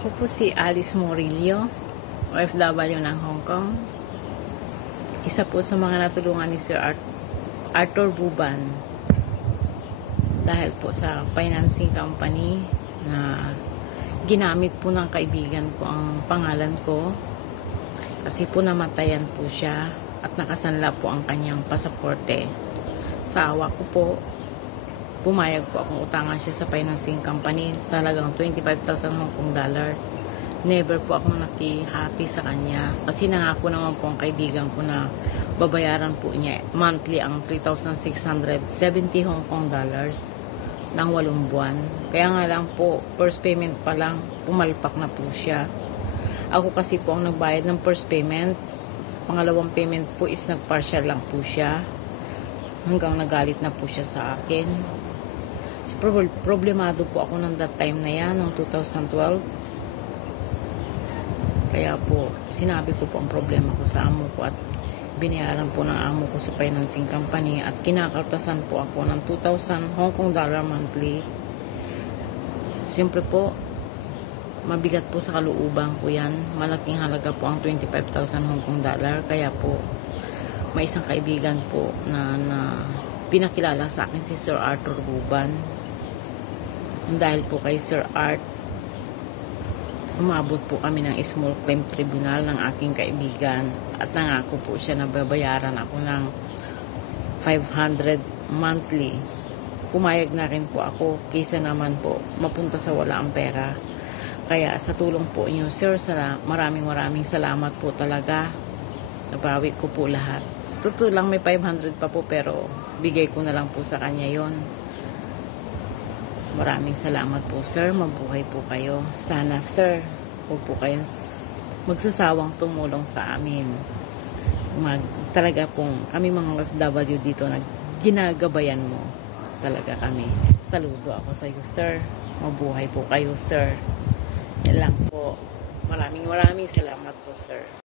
Ako po si Alice Morillo, OFW ng Hong Kong. Isa po sa mga natulungan ni Sir Arthur Buban dahil po sa financing company na ginamit po ng kaibigan ko ang pangalan ko kasi po namatayan po siya at nakasanla po ang kanyang pasaporte. Sa awa ko po, pumayag po akong utangan siya sa financing company sa halagang 25,000 Hong Kong dollar. Never po akong nakihati sa kanya kasi nangako naman po ang kaibigan ko na babayaran po niya monthly ang 3,670 Hong Kong dollars ng 8 buwan. Kaya nga lang po, first payment pa lang, pumalpak na po siya. Ako kasi po ang nagbayad ng first payment. Pangalawang payment po is nagpartial lang po siya. Hanggang nagalit na po siya sa akin. Problemado po ako ng that time na yan, noong 2012. Kaya po, sinabi ko po ang problema ko sa amo ko at binayaran po ng amo ko sa financing company at kinakaltasan po ako ng 2,000 Hong Kong dollar monthly. Siyempre po, mabigat po sa kalooban ko yan. Malaking halaga po ang 25,000 Hong Kong dollar. Kaya po, may isang kaibigan po na pinakilala sa akin si Sir Arthur Buban. Dahil po kay Sir Art, umabot po kami ng small claim tribunal ng aking kaibigan at nangako po siya na babayaran ako ng 500 monthly. Pumayag na rin po ako kaysa naman po mapunta sa wala ang pera. Kaya sa tulong po niyo, Sir, maraming salamat po talaga. Nabawi ko po lahat. Sa totoo lang may 500 pa po pero bigay ko na lang po sa kanya yon. Maraming salamat po, Sir. Mabuhay po kayo. Sana, Sir, huwag po kayong magsasawang tumulong sa amin. Talaga pong kami mga OFW dito na ginagabayan mo talaga kami. Saludo ako sa iyo, Sir. Mabuhay po kayo, Sir. Yan lang po. Maraming salamat po, Sir.